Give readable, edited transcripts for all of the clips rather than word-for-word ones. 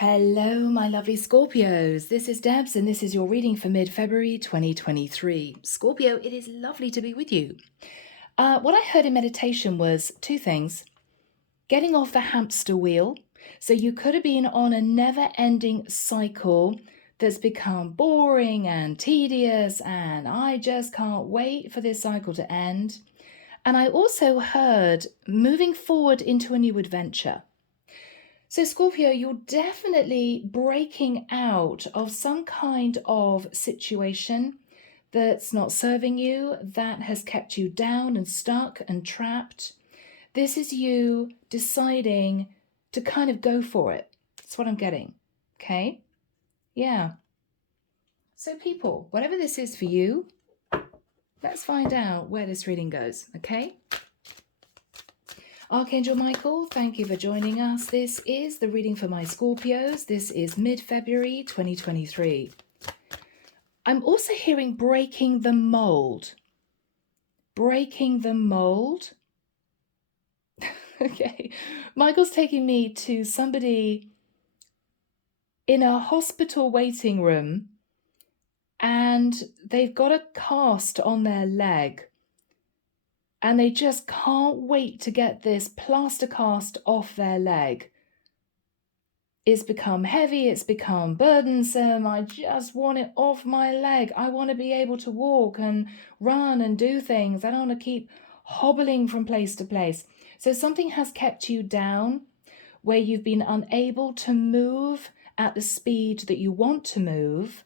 Hello, my lovely Scorpios. This is Debs, and this is your reading for mid-February 2023. Scorpio, it is lovely to be with you. What I heard in meditation was two things. Getting off the hamster wheel. So you could have been on a never-ending cycle that's become boring and tedious, and I just can't wait for this cycle to end. And I also heard moving forward into a new adventure. So Scorpio, you're definitely breaking out of some kind of situation that's not serving you, that has kept you down and stuck and trapped. This is you deciding to kind of go for it. That's what I'm getting. Okay? Yeah. So people, whatever this is for you, let's find out where this reading goes. Okay? Archangel Michael, thank you for joining us. This is the reading for my Scorpios. This is mid-February 2023. I'm also hearing breaking the mold. Breaking the mold. Okay. Michael's taking me to somebody in a hospital waiting room, and they've got a cast on their leg. And they just can't wait to get this plaster cast off their leg. It's become heavy, it's become burdensome. I just want it off my leg. I want to be able to walk and run and do things. I don't want to keep hobbling from place to place. So something has kept you down where you've been unable to move at the speed that you want to move.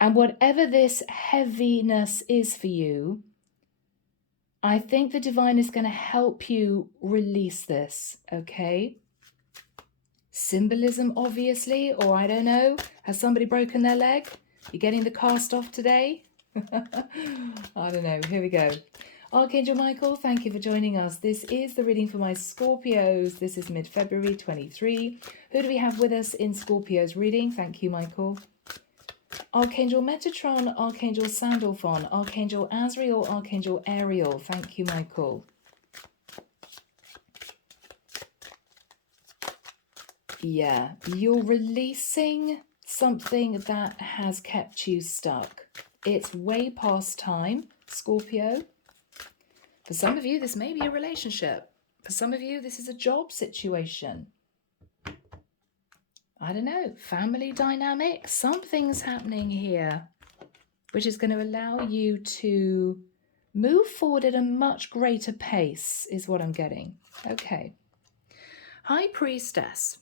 And whatever this heaviness is for you, I think the divine is going to help you release this, okay? Symbolism, obviously, or I don't know. Has somebody broken their leg? You're getting the cast off today? I don't know. Here we go. Archangel Michael, thank you for joining us. This is the reading for my Scorpios. This is mid-February 23. Who do we have with us in Scorpio's reading? Thank you, Michael. Archangel Metatron, Archangel Sandalphon, Archangel Azrael, Archangel Ariel. Thank you, Michael. Yeah, you're releasing something that has kept you stuck. It's way past time, Scorpio. For some of you, this may be a relationship. For some of you, this is a job situation. I don't know, family dynamic. Something's happening here, which is going to allow you to move forward at a much greater pace, is what I'm getting. Okay. High Priestess.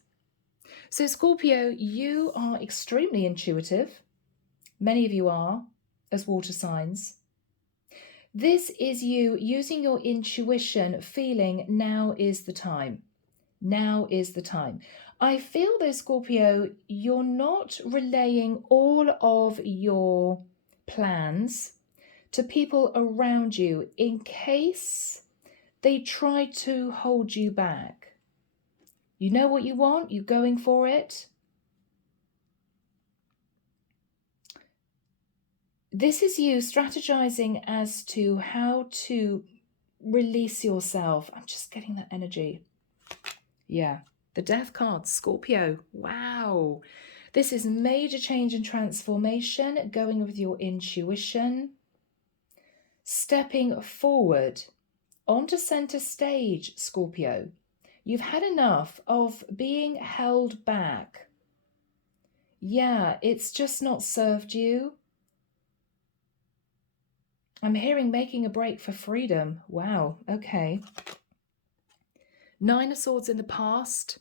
So Scorpio, you are extremely intuitive. Many of you are, as water signs. This is you using your intuition, feeling now is the time. Now is the time. I feel though, Scorpio, you're not relaying all of your plans to people around you in case they try to hold you back. You know what you want, you're going for it. This is you strategizing as to how to release yourself. I'm just getting that energy. Yeah, the Death card, Scorpio. Wow. This is major change and transformation, going with your intuition. Stepping forward onto center stage, Scorpio. You've had enough of being held back. Yeah, it's just not served you. I'm hearing making a break for freedom. Wow, okay. Nine of Swords in the past.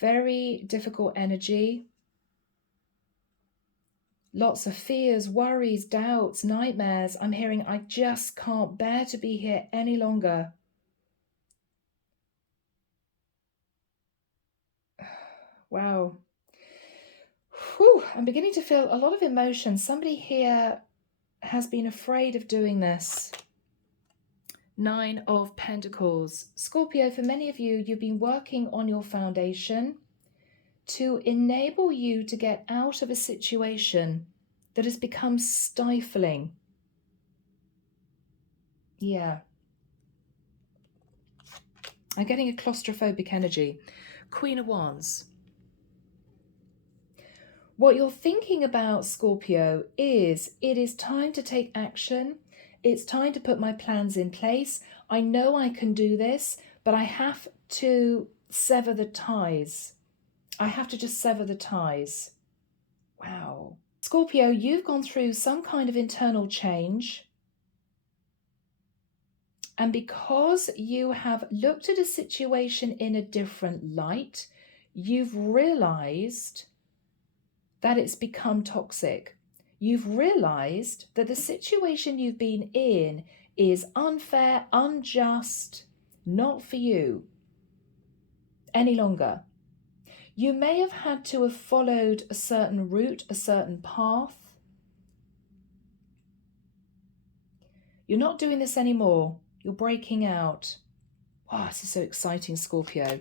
Very difficult energy. Lots of fears, worries, doubts, nightmares. I'm hearing I just can't bear to be here any longer. Wow. Whew, I'm beginning to feel a lot of emotion. Somebody here has been afraid of doing this. Nine of Pentacles. Scorpio, for many of you, you've been working on your foundation to enable you to get out of a situation that has become stifling. Yeah. I'm getting a claustrophobic energy. Queen of Wands. What you're thinking about, Scorpio, is it is time to take action. It's time to put my plans in place. I know I can do this, but I have to sever the ties. I have to just sever the ties. Wow. Scorpio, you've gone through some kind of internal change. And because you have looked at a situation in a different light, you've realized that it's become toxic. You've realized that the situation you've been in is unfair, unjust, not for you any longer. You may have had to have followed a certain route, a certain path. You're not doing this anymore. You're breaking out. Oh, this is so exciting, Scorpio.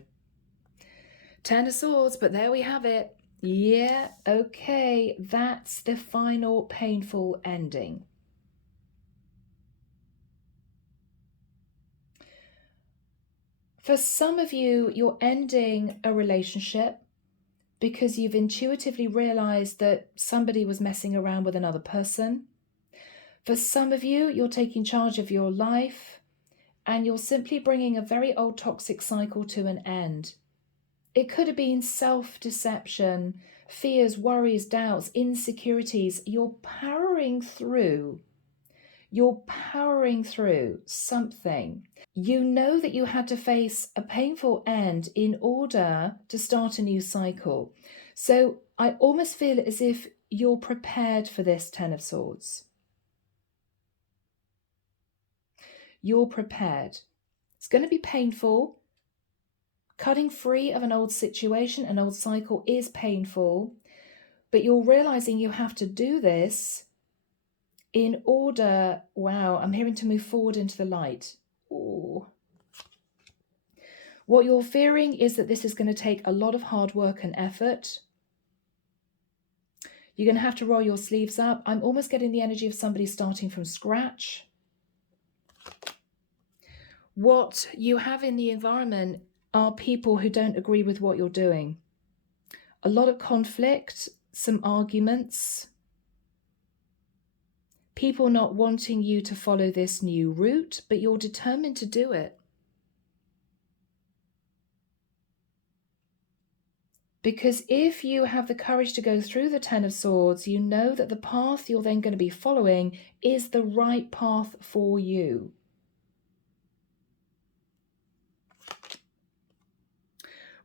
Ten of Swords, but there we have it. Yeah, okay, that's the final painful ending. For some of you, you're ending a relationship because you've intuitively realized that somebody was messing around with another person. For some of you, you're taking charge of your life and you're simply bringing a very old toxic cycle to an end. It could have been self-deception, fears, worries, doubts, insecurities. You're powering through. You're powering through something. You know that you had to face a painful end in order to start a new cycle. So I almost feel as if you're prepared for this Ten of Swords. You're prepared. It's going to be painful. Cutting free of an old situation, an old cycle is painful, but you're realizing you have to do this in order, wow, I'm hearing to move forward into the light. Ooh. What you're fearing is that this is going to take a lot of hard work and effort. You're going to have to roll your sleeves up. I'm almost getting the energy of somebody starting from scratch. What you have in the environment are people who don't agree with what you're doing. A lot of conflict, some arguments, people not wanting you to follow this new route, but you're determined to do it. Because if you have the courage to go through the Ten of Swords, you know that the path you're then going to be following is the right path for you.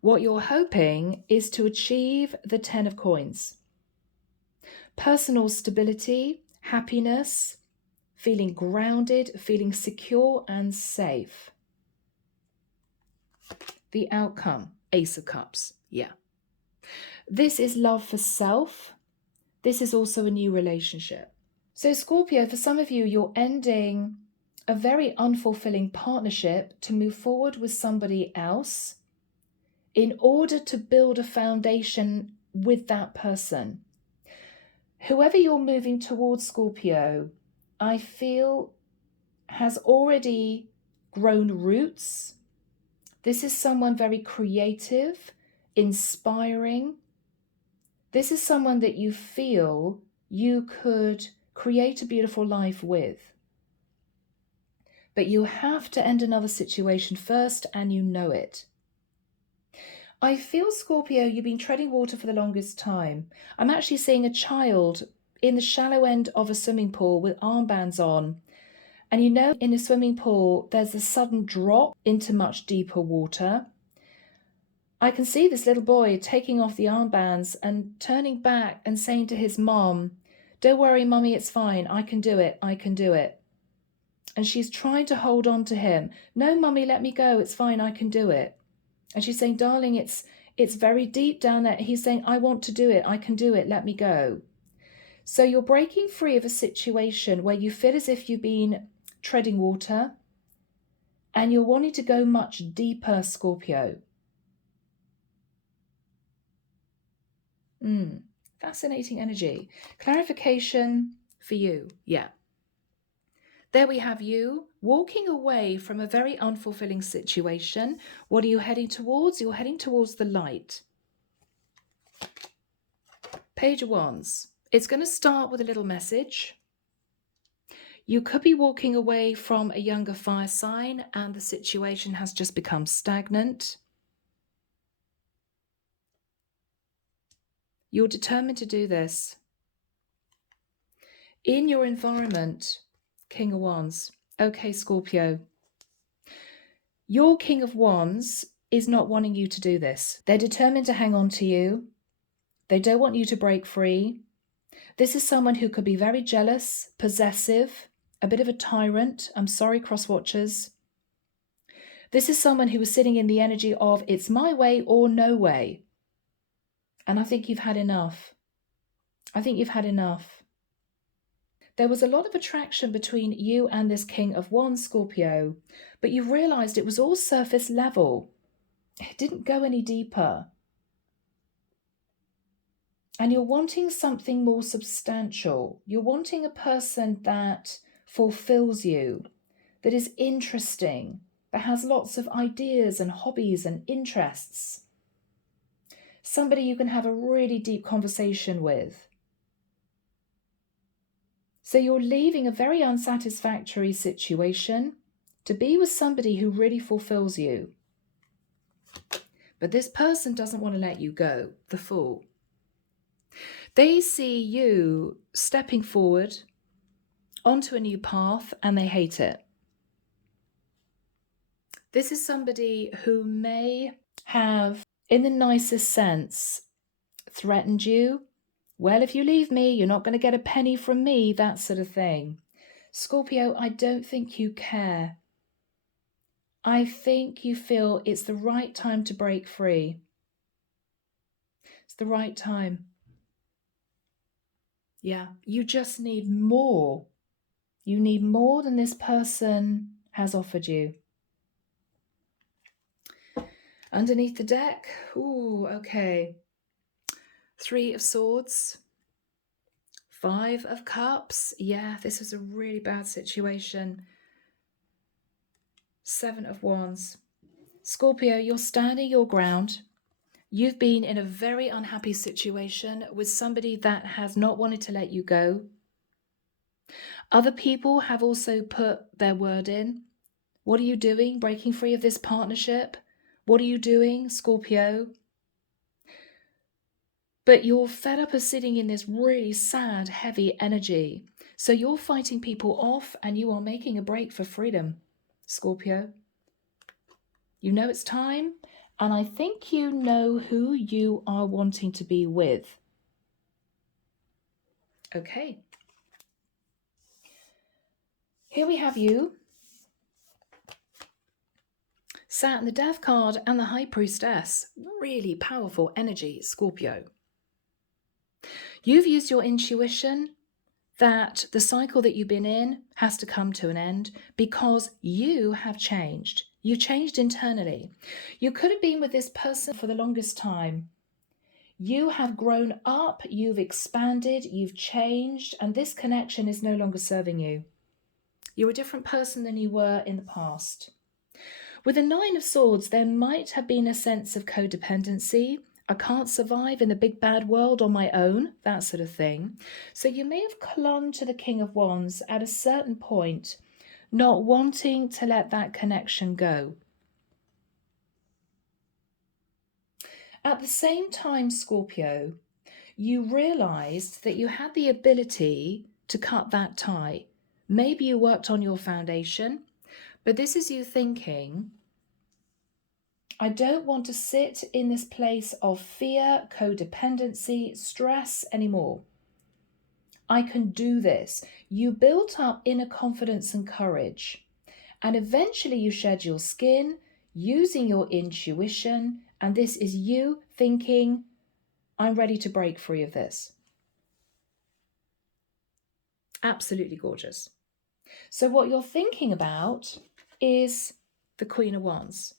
What you're hoping is to achieve the Ten of Coins. Personal stability, happiness, feeling grounded, feeling secure and safe. The outcome, Ace of Cups, yeah. This is love for self. This is also a new relationship. So Scorpio, for some of you, you're ending a very unfulfilling partnership to move forward with somebody else in order to build a foundation with that person. Whoever you're moving towards, Scorpio, I feel has already grown roots. This is someone very creative, inspiring. This is someone that you feel you could create a beautiful life with. But you have to end another situation first, and you know it. I feel, Scorpio, you've been treading water for the longest time. I'm actually seeing a child in the shallow end of a swimming pool with armbands on. And you know, in a swimming pool, there's a sudden drop into much deeper water. I can see this little boy taking off the armbands and turning back and saying to his mom, "Don't worry, Mummy, it's fine. I can do it. I can do it." And she's trying to hold on to him. "No, Mummy, let me go. It's fine. I can do it." And she's saying, "Darling, it's very deep down there." He's saying, "I want to do it. I can do it. Let me go." So you're breaking free of a situation where you feel as if you've been treading water and you're wanting to go much deeper, Scorpio. Fascinating energy. Clarification for you. Yeah. There we have you walking away from a very unfulfilling situation. What are you heading towards? You're heading towards the light. Page of Wands. It's going to start with a little message. You could be walking away from a younger fire sign and the situation has just become stagnant. You're determined to do this. In your environment, King of Wands. Okay, Scorpio. Your King of Wands is not wanting you to do this. They're determined to hang on to you. They don't want you to break free. This is someone who could be very jealous, possessive, a bit of a tyrant. I'm sorry, cross-watchers. This is someone who is sitting in the energy of it's my way or no way. And I think you've had enough. I think you've had enough. There was a lot of attraction between you and this King of Wands, Scorpio, but you've realized it was all surface level. It didn't go any deeper. And you're wanting something more substantial. You're wanting a person that fulfills you, that is interesting, that has lots of ideas and hobbies and interests. Somebody you can have a really deep conversation with. So you're leaving a very unsatisfactory situation to be with somebody who really fulfills you. But this person doesn't want to let you go, the Fool. They see you stepping forward onto a new path and they hate it. This is somebody who may have, in the nicest sense, threatened you. Well, if you leave me, you're not going to get a penny from me, that sort of thing. Scorpio, I don't think you care. I think you feel it's the right time to break free. It's the right time. Yeah, you just need more. You need more than this person has offered you. Underneath the deck, ooh, okay. 3 of Swords, 5 of Cups. Yeah, this is a really bad situation. 7 of Wands. Scorpio, you're standing your ground. You've been in a very unhappy situation with somebody that has not wanted to let you go. Other people have also put their word in. What are you doing, breaking free of this partnership? What are you doing, Scorpio? But you're fed up of sitting in this really sad, heavy energy. So you're fighting people off and you are making a break for freedom, Scorpio. You know it's time, and I think you know who you are wanting to be with. Okay. Here we have you. Sat in the Death card and the High Priestess. Really powerful energy, Scorpio. You've used your intuition that the cycle that you've been in has to come to an end because you have changed. You changed internally. You could have been with this person for the longest time. You have grown up, you've expanded, you've changed, and this connection is no longer serving you. You're a different person than you were in the past. With the 9 of Swords, there might have been a sense of codependency. I can't survive in the big bad world on my own, that sort of thing. So you may have clung to the King of Wands at a certain point, not wanting to let that connection go. At the same time, Scorpio, you realized that you had the ability to cut that tie. Maybe you worked on your foundation, but this is you thinking, I don't want to sit in this place of fear, codependency, stress anymore. I can do this. You built up inner confidence and courage, and eventually you shed your skin using your intuition, and this is you thinking, I'm ready to break free of this. Absolutely gorgeous. So what you're thinking about is the Queen of Wands.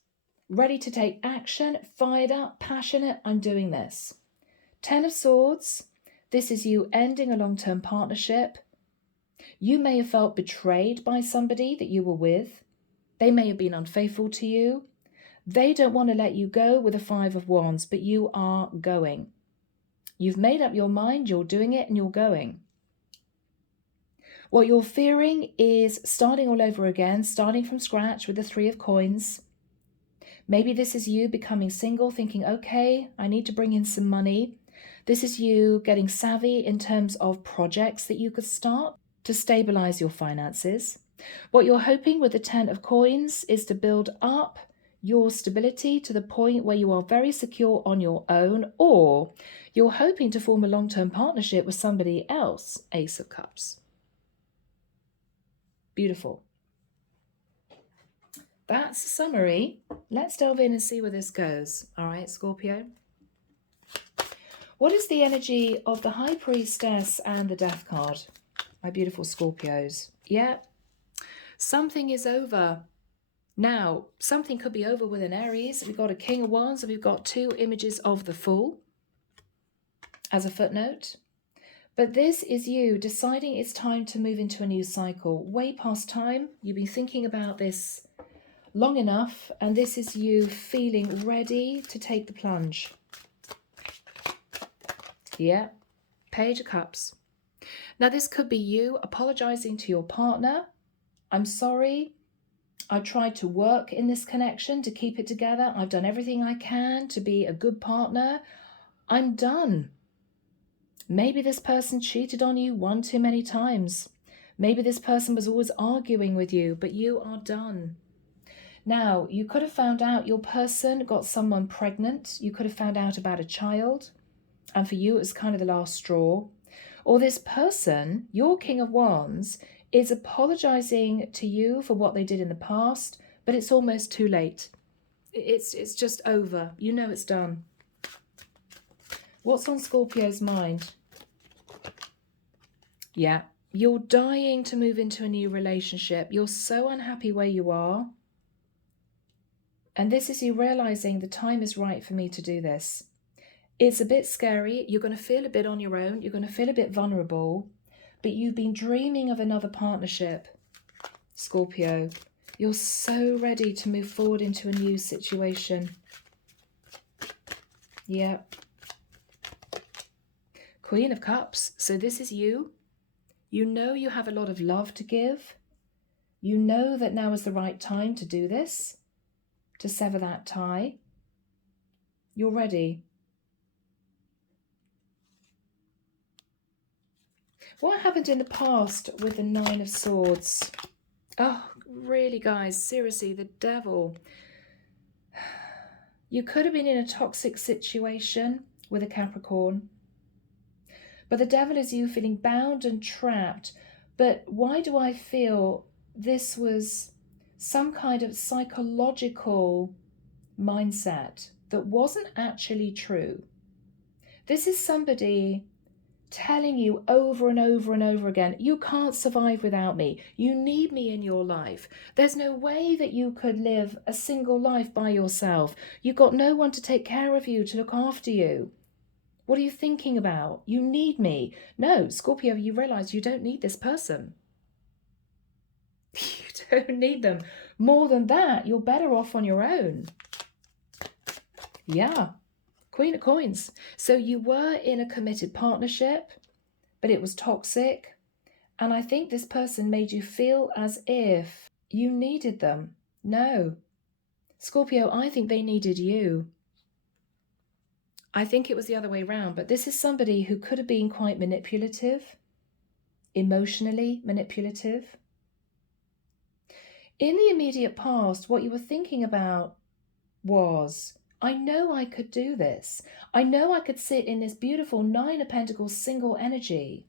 Ready to take action, fired up, passionate, I'm doing this. 10 of Swords, this is you ending a long-term partnership. You may have felt betrayed by somebody that you were with. They may have been unfaithful to you. They don't want to let you go with a 5 of Wands, but you are going. You've made up your mind, you're doing it, and you're going. What you're fearing is starting all over again, starting from scratch with the 3 of Coins. Maybe this is you becoming single, thinking, okay, I need to bring in some money. This is you getting savvy in terms of projects that you could start to stabilize your finances. What you're hoping with the 10 of Coins is to build up your stability to the point where you are very secure on your own, or you're hoping to form a long-term partnership with somebody else. Ace of Cups. Beautiful. That's a summary. Let's delve in and see where this goes. All right, Scorpio. What is the energy of the High Priestess and the Death card? My beautiful Scorpios. Yeah, something is over. Now, something could be over with an Aries. We've got a King of Wands and we've got 2 images of the Fool as a footnote. But this is you deciding it's time to move into a new cycle. Way past time. You've been thinking about this long enough, and this is you feeling ready to take the plunge. Yeah, Page of Cups. Now, this could be you apologizing to your partner. I'm sorry. I tried to work in this connection to keep it together. I've done everything I can to be a good partner. I'm done. Maybe this person cheated on you 1 too many times. Maybe this person was always arguing with you, but you are done. Now, you could have found out your person got someone pregnant. You could have found out about a child. And for you, it was kind of the last straw. Or this person, your King of Wands, is apologizing to you for what they did in the past, but it's almost too late. It's just over. You know it's done. What's on Scorpio's mind? Yeah, you're dying to move into a new relationship. You're so unhappy where you are. And this is you realizing the time is right for me to do this. It's a bit scary. You're going to feel a bit on your own. You're going to feel a bit vulnerable. But you've been dreaming of another partnership, Scorpio. You're so ready to move forward into a new situation. Yeah. Queen of Cups. So this is you. You know you have a lot of love to give. You know that now is the right time to do this, to sever that tie. You're ready. What happened in the past with the 9 of Swords? Oh, really, guys, seriously, the devil. You could have been in a toxic situation with a Capricorn. But the devil is you feeling bound and trapped. But why do I feel this was some kind of psychological mindset that wasn't actually true? This is somebody telling you over and over and over again, you can't survive without me. You need me in your life. There's no way that you could live a single life by yourself. You've got no one to take care of you, to look after you. What are you thinking about? You need me. No, Scorpio, you realize you don't need this person. You don't need them. More than that, you're better off on your own. Yeah. Queen of Coins. So you were in a committed partnership, but it was toxic. And I think this person made you feel as if you needed them. No. Scorpio, I think they needed you. I think it was the other way around, but this is somebody who could have been quite manipulative, emotionally manipulative. In the immediate past, what you were thinking about was, I know I could do this. I know I could sit in this beautiful 9 of Pentacles single energy.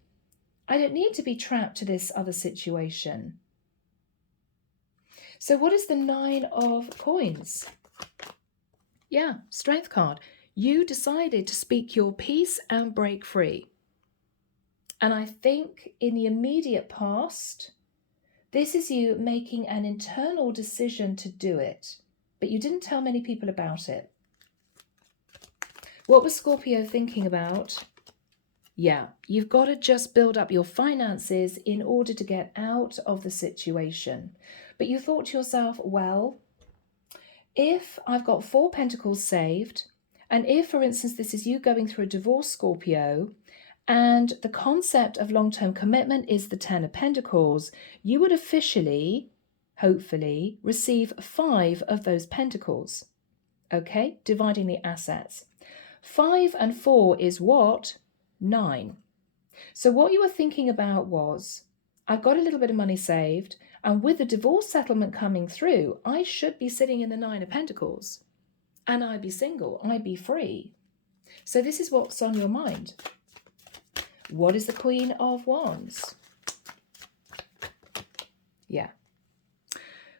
I don't need to be trapped to this other situation. So what is the 9 of Coins? Yeah, Strength card. You decided to speak your piece and break free. And I think in the immediate past, this is you making an internal decision to do it, but you didn't tell many people about it. What was Scorpio thinking about Yeah, you've got to just build up your finances in order to get out of the situation. But you thought to yourself, well, if I've got 4 pentacles saved, and if, for instance, this is you going through a divorce, Scorpio, and the concept of long-term commitment is the 10 of Pentacles, you would officially, hopefully, receive 5 of those pentacles. Okay, dividing the assets. 5 and 4 is what? 9. So what you were thinking about was, I've got a little bit of money saved, and with the divorce settlement coming through, I should be sitting in the 9 of Pentacles, and I'd be single, I'd be free. So this is what's on your mind. What is the Queen of Wands? Yeah.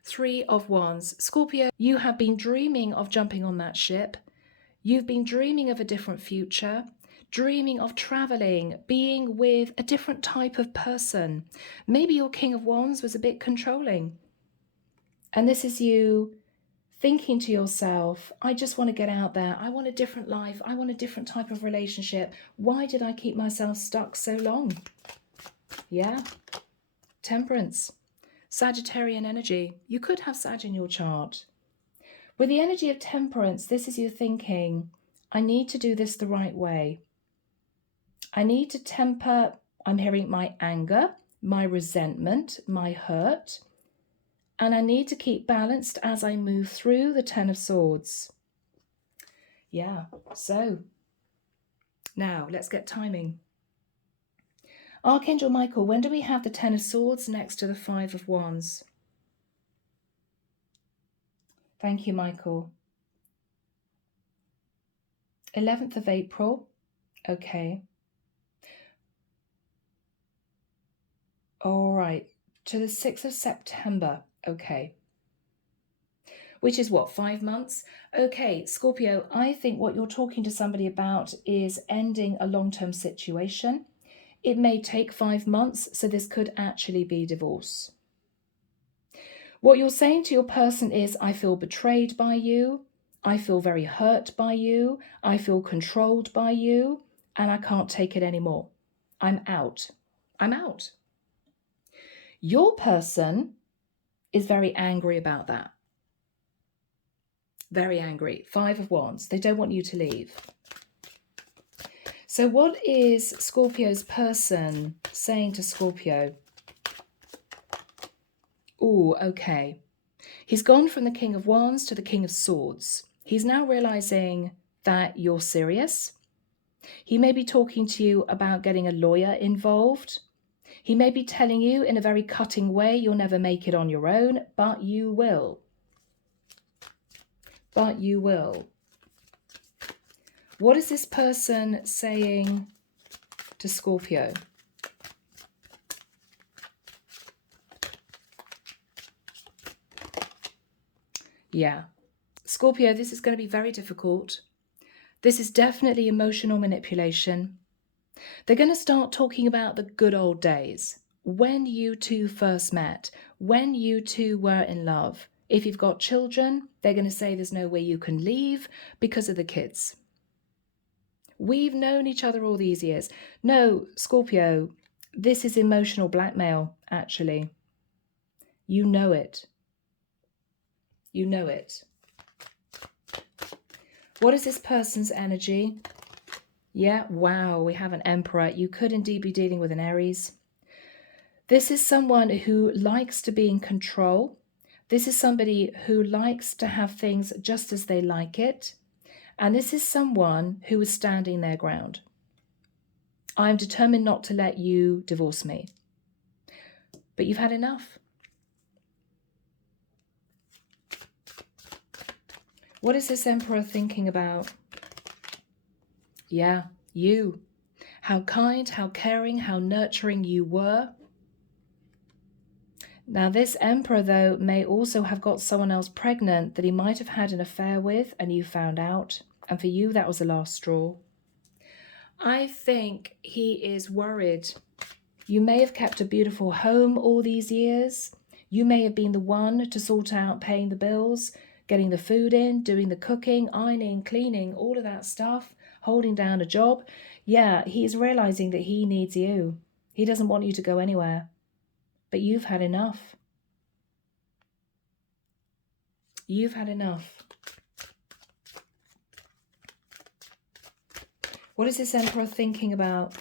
3 of Wands. Scorpio, you have been dreaming of jumping on that ship. You've been dreaming of a different future, dreaming of traveling, being with a different type of person. Maybe your King of Wands was a bit controlling. And this is you thinking to yourself, I just want to get out there. I want a different life. I want a different type of relationship. Why did I keep myself stuck so long? Yeah. Temperance. Sagittarian energy. You could have Sag in your chart. With the energy of Temperance, this is you thinking, I need to do this the right way. I need to temper, I'm hearing my anger, my resentment, my hurt, and I need to keep balanced as I move through the 10 of Swords. Yeah, so now let's get timing. Archangel Michael, when do we have the 10 of Swords next to the 5 of Wands? Thank you, Michael. 11th of April. Okay. All right. To the 6th of September. Okay. Which is what, 5 months? Okay, Scorpio, I think what you're talking to somebody about is ending a long-term situation. It may take 5 months, so this could actually be divorce. What you're saying to your person is, I feel betrayed by you. I feel very hurt by you. I feel controlled by you, and I can't take it anymore. I'm out. I'm out. Your person is very angry about that. Very angry. 5 of Wands. They don't want you to leave. So what is Scorpio's person saying to Scorpio? Oh, okay. He's gone from the King of Wands to the King of Swords. He's now realizing that you're serious. He may be talking to you about getting a lawyer involved. He may be telling you in a very cutting way you'll never make it on your own, but you will. But you will. What is this person saying to Scorpio? Yeah. Scorpio, this is going to be very difficult. This is definitely emotional manipulation. They're going to start talking about the good old days, when you two first met, when you two were in love. If you've got children, they're going to say there's no way you can leave because of the kids. We've known each other all these years. No, Scorpio, this is emotional blackmail, actually. You know it. You know it. What is this person's energy? Yeah, wow, we have an Emperor. You could indeed be dealing with an Aries. This is someone who likes to be in control. This is somebody who likes to have things just as they like it. And this is someone who is standing their ground. I'm determined not to let you divorce me. But you've had enough. What is this Emperor thinking about? Yeah, you. How kind, how caring, how nurturing you were. Now this Emperor, though, may also have got someone else pregnant that he might have had an affair with and you found out. And for you, that was the last straw. I think he is worried. You may have kept a beautiful home all these years. You may have been the one to sort out paying the bills, getting the food in, doing the cooking, ironing, cleaning, all of that stuff. holding down a job. Yeah, he's realizing that he needs you. He doesn't want you to go anywhere. But you've had enough. You've had enough. What is this Emperor thinking about?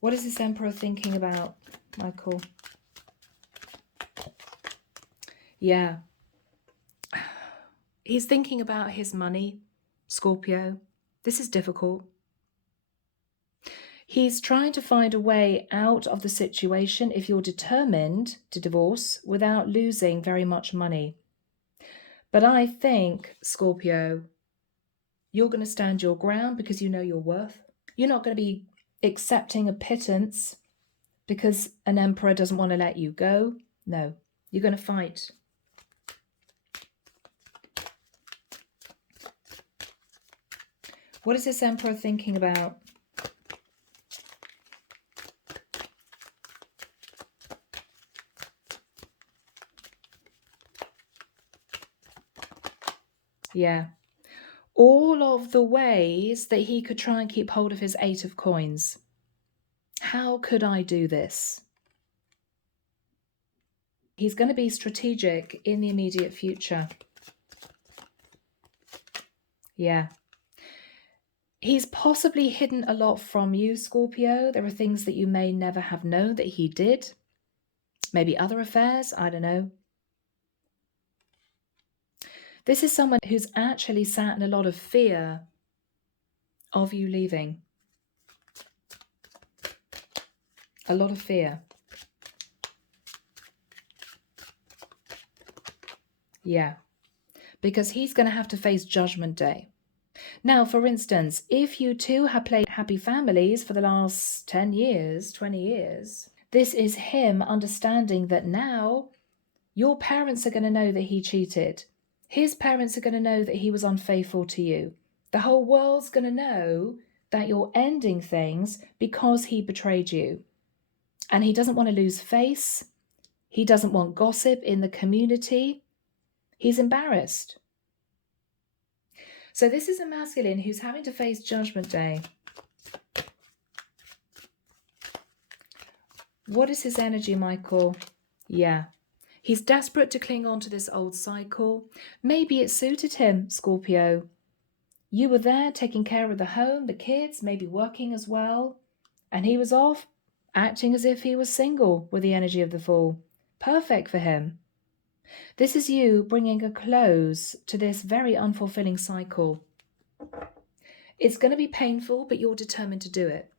What is this Emperor thinking about, Michael? Yeah. He's thinking about his money, Scorpio. This is difficult. He's trying to find a way out of the situation if you're determined to divorce without losing very much money. But I think, Scorpio, you're going to stand your ground because you know your worth. You're not going to be accepting a pittance because an emperor doesn't want to let you go. No, you're going to fight. What is this Emperor thinking about? Yeah. All of the ways that he could try and keep hold of his 8 of coins. How could I do this? He's going to be strategic in the immediate future. Yeah. He's possibly hidden a lot from you, Scorpio. There are things that you may never have known that he did. Maybe other affairs, I don't know. This is someone who's actually sat in a lot of fear of you leaving. A lot of fear. Yeah. Because he's going to have to face Judgment Day. Now, for instance, if you two have played happy families for the last 10 years, 20 years, this is him understanding that now your parents are going to know that he cheated. His parents are going to know that he was unfaithful to you. The whole world's going to know that you're ending things because he betrayed you. And he doesn't want to lose face. He doesn't want gossip in the community. He's embarrassed. So this is a masculine who's having to face Judgment Day. What is his energy, Michael? Yeah. He's desperate to cling on to this old cycle. Maybe it suited him, Scorpio. You were there taking care of the home, the kids, maybe working as well. And he was off, acting as if he was single with the energy of the Fool. Perfect for him. This is you bringing a close to this very unfulfilling cycle. It's going to be painful, but you're determined to do it.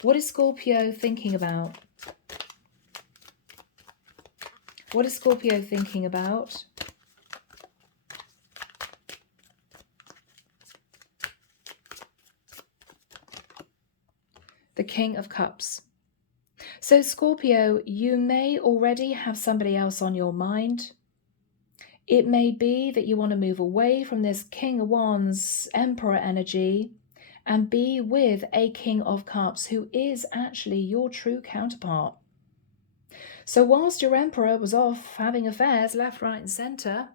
What is Scorpio thinking about? What is Scorpio thinking about? The King of Cups. So Scorpio, you may already have somebody else on your mind. It may be that you want to move away from this King of Wands, Emperor energy, and be with a King of Cups who is actually your true counterpart. So whilst your Emperor was off having affairs left, right and centre,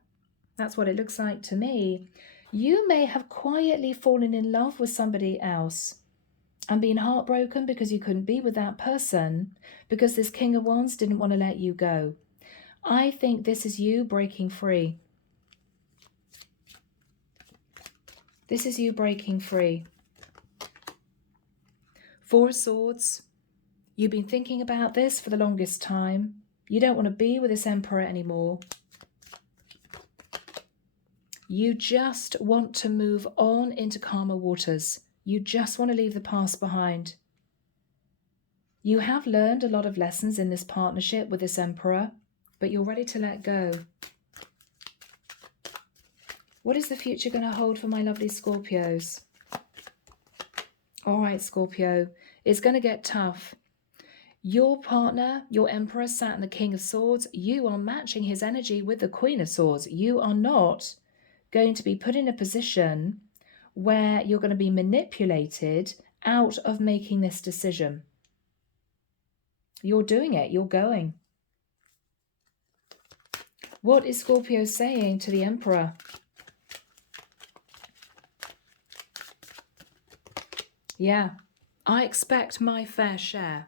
that's what it looks like to me, you may have quietly fallen in love with somebody else and been heartbroken because you couldn't be with that person because this King of Wands didn't want to let you go. I think this is you breaking free. This is you breaking free. 4 of Swords. You've been thinking about this for the longest time. You don't want to be with this Emperor anymore. You just want to move on into calmer waters. You just want to leave the past behind. You have learned a lot of lessons in this partnership with this Emperor, but you're ready to let go. What is the future going to hold for my lovely Scorpios? All right, Scorpio, it's going to get tough. Your partner, your Emperor, sat in the King of Swords. You are matching his energy with the Queen of Swords. You are not going to be put in a position where you're going to be manipulated out of making this decision. You're doing it. You're going. What is Scorpio saying to the Emperor? Yeah, I expect my fair share.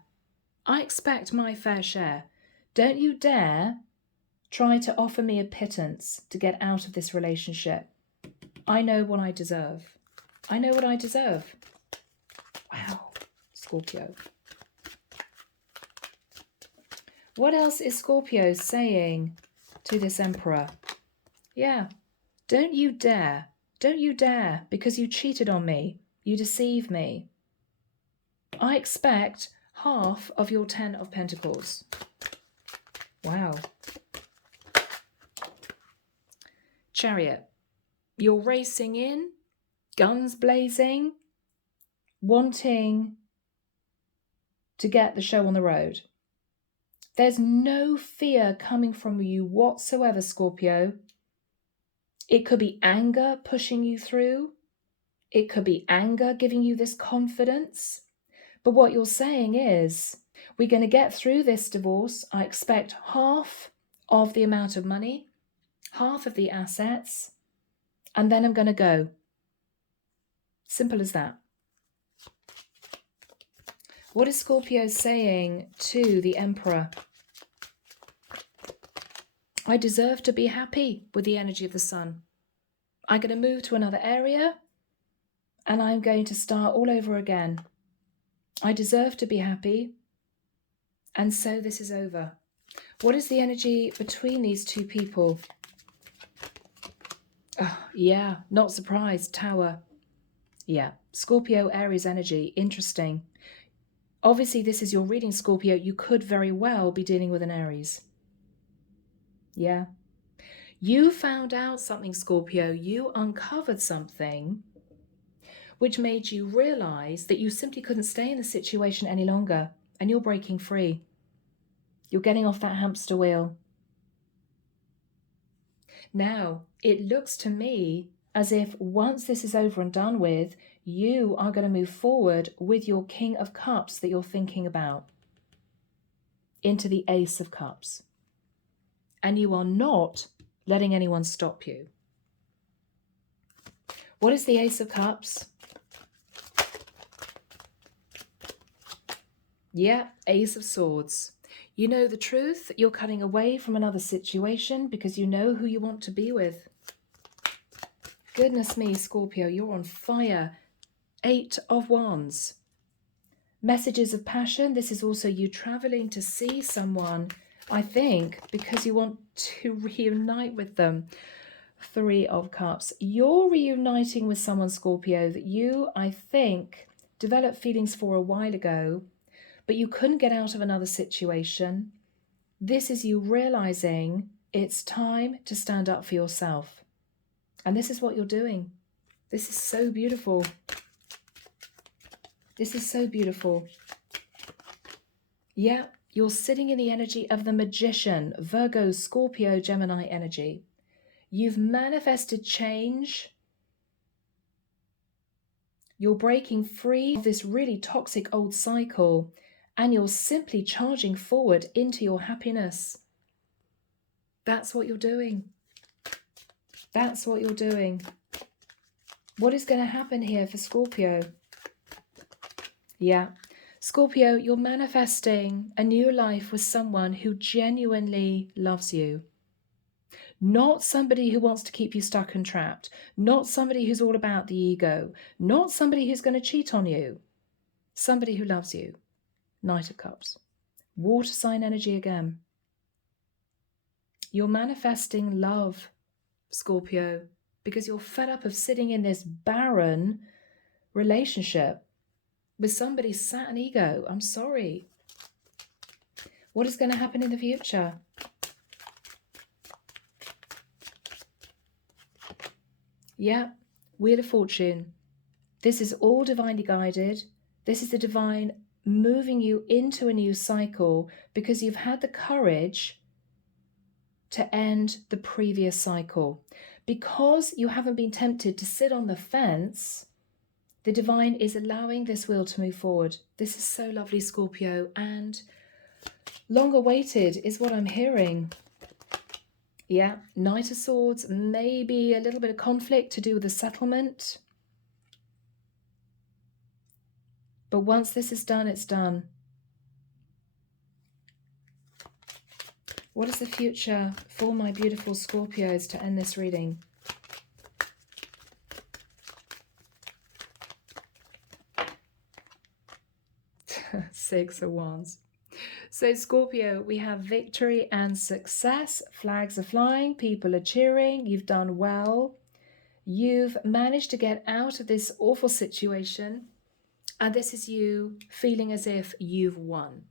I expect my fair share. Don't you dare try to offer me a pittance to get out of this relationship. I know what I deserve. I know what I deserve. Wow, Scorpio. What else is Scorpio saying to this Emperor? Yeah, don't you dare. Don't you dare, because you cheated on me. You deceived me. I expect half of your 10 of Pentacles. Wow. Chariot. You're racing in, guns blazing, wanting to get the show on the road. There's no fear coming from you whatsoever, Scorpio. It could be anger pushing you through. It could be anger giving you this confidence. But what you're saying is, we're going to get through this divorce. I expect half of the amount of money, half of the assets, and then I'm going to go. Simple as that. What is Scorpio saying to the Emperor? I deserve to be happy with the energy of the sun. I'm going to move to another area and I'm going to start all over again. I deserve to be happy. And so this is over. What is the energy between these two people? Oh, yeah, not surprised. Tower. Yeah, Scorpio, Aries energy. Interesting. Obviously, this is your reading, Scorpio. You could very well be dealing with an Aries. Yeah. You found out something, Scorpio. You uncovered something which made you realize that you simply couldn't stay in the situation any longer, and you're breaking free. You're getting off that hamster wheel. Now, it looks to me as if once this is over and done with, you are going to move forward with your King of Cups that you're thinking about into the Ace of Cups. And you are not letting anyone stop you. What is the Ace of Cups? Yeah, Ace of Swords. You know the truth. You're cutting away from another situation because you know who you want to be with. Goodness me, Scorpio, you're on fire. 8 of Wands. Messages of passion. This is also you traveling to see someone, I think, because you want to reunite with them. 3 of Cups. You're reuniting with someone, Scorpio, that you, I think, developed feelings for a while ago, but you couldn't get out of another situation. This is you realizing it's time to stand up for yourself. And this is what you're doing. This is so beautiful. This is so beautiful. Yeah, you're sitting in the energy of the Magician, Virgo, Scorpio, Gemini energy. You've manifested change. You're breaking free of this really toxic old cycle, and you're simply charging forward into your happiness. That's what you're doing. That's what you're doing. What is going to happen here for Scorpio? Yeah, Scorpio, you're manifesting a new life with someone who genuinely loves you. Not somebody who wants to keep you stuck and trapped. Not somebody who's all about the ego. Not somebody who's going to cheat on you. Somebody who loves you. Knight of Cups. Water sign energy again. You're manifesting love, Scorpio, because you're fed up of sitting in this barren relationship with somebody sat in ego. I'm sorry. What is going to happen in the future? Yeah, Wheel of Fortune. This is all divinely guided. This is the divine moving you into a new cycle because you've had the courage to end the previous cycle. Because you haven't been tempted to sit on the fence, the divine is allowing this wheel to move forward. This is so lovely, Scorpio, and long awaited is what I'm hearing. Yeah, Knight of Swords, maybe a little bit of conflict to do with the settlement. But once this is done, it's done. What is the future for my beautiful Scorpios to end this reading? Six of Wands. So Scorpio, we have victory and success. Flags are flying. People are cheering. You've done well. You've managed to get out of this awful situation. And this is you feeling as if you've won.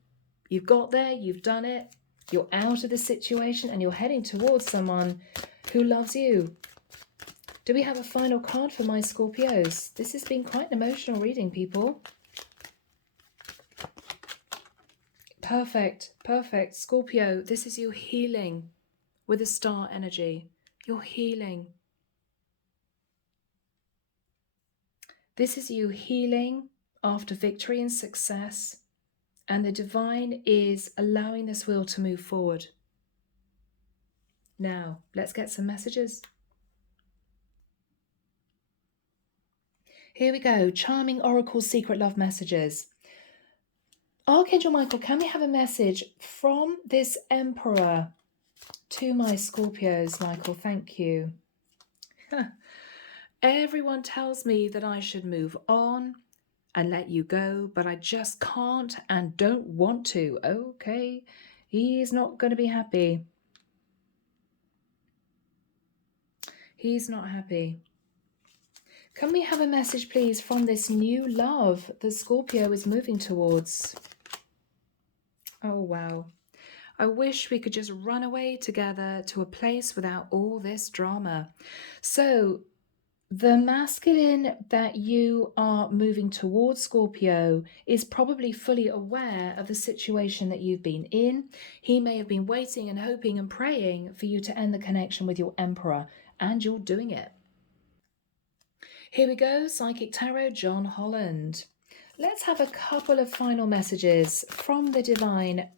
You've got there. You've done it. You're out of the situation and you're heading towards someone who loves you. Do we have a final card for my Scorpios? This has been quite an emotional reading, people. Perfect, perfect. Scorpio, this is you healing with a star energy. You're healing. This is you healing after victory and success. And the divine is allowing this wheel to move forward. Now, let's get some messages. Here we go. Charming Oracle Secret Love messages. Archangel Michael, can we have a message from this Emperor to my Scorpios, Michael? Thank you. Everyone tells me that I should move on and let you go, but I just can't and don't want to. Okay, he's not going to be happy. He's not happy. Can we have a message, please, from this new love that Scorpio is moving towards? Oh, wow. I wish we could just run away together to a place without all this drama. So the masculine that you are moving towards, Scorpio, is probably fully aware of the situation that you've been in. He may have been waiting and hoping and praying for you to end the connection with your Emperor, and you're doing it. Here we go, Psychic Tarot, John Holland. Let's have a couple of final messages from the divine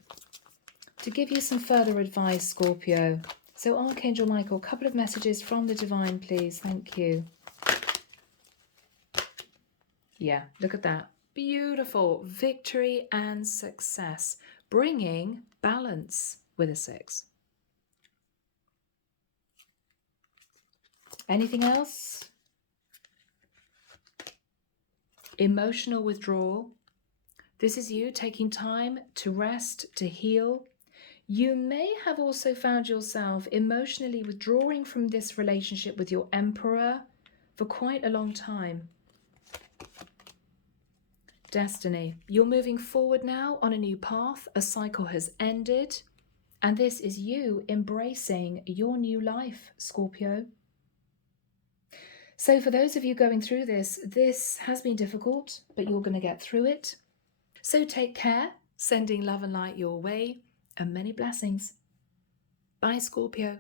to give you some further advice, Scorpio. So Archangel Michael, a couple of messages from the divine, please. Thank you. Yeah, look at that. Beautiful. Victory and success. Bringing balance with a 6. Anything else? Emotional withdrawal. This is you taking time to rest, to heal. You may have also found yourself emotionally withdrawing from this relationship with your Emperor for quite a long time. Destiny. You're moving forward now on a new path. A cycle has ended. And this is you embracing your new life, Scorpio. So for those of you going through this, this has been difficult, but you're going to get through it. So take care, sending love and light your way, and many blessings. Bye, Scorpio.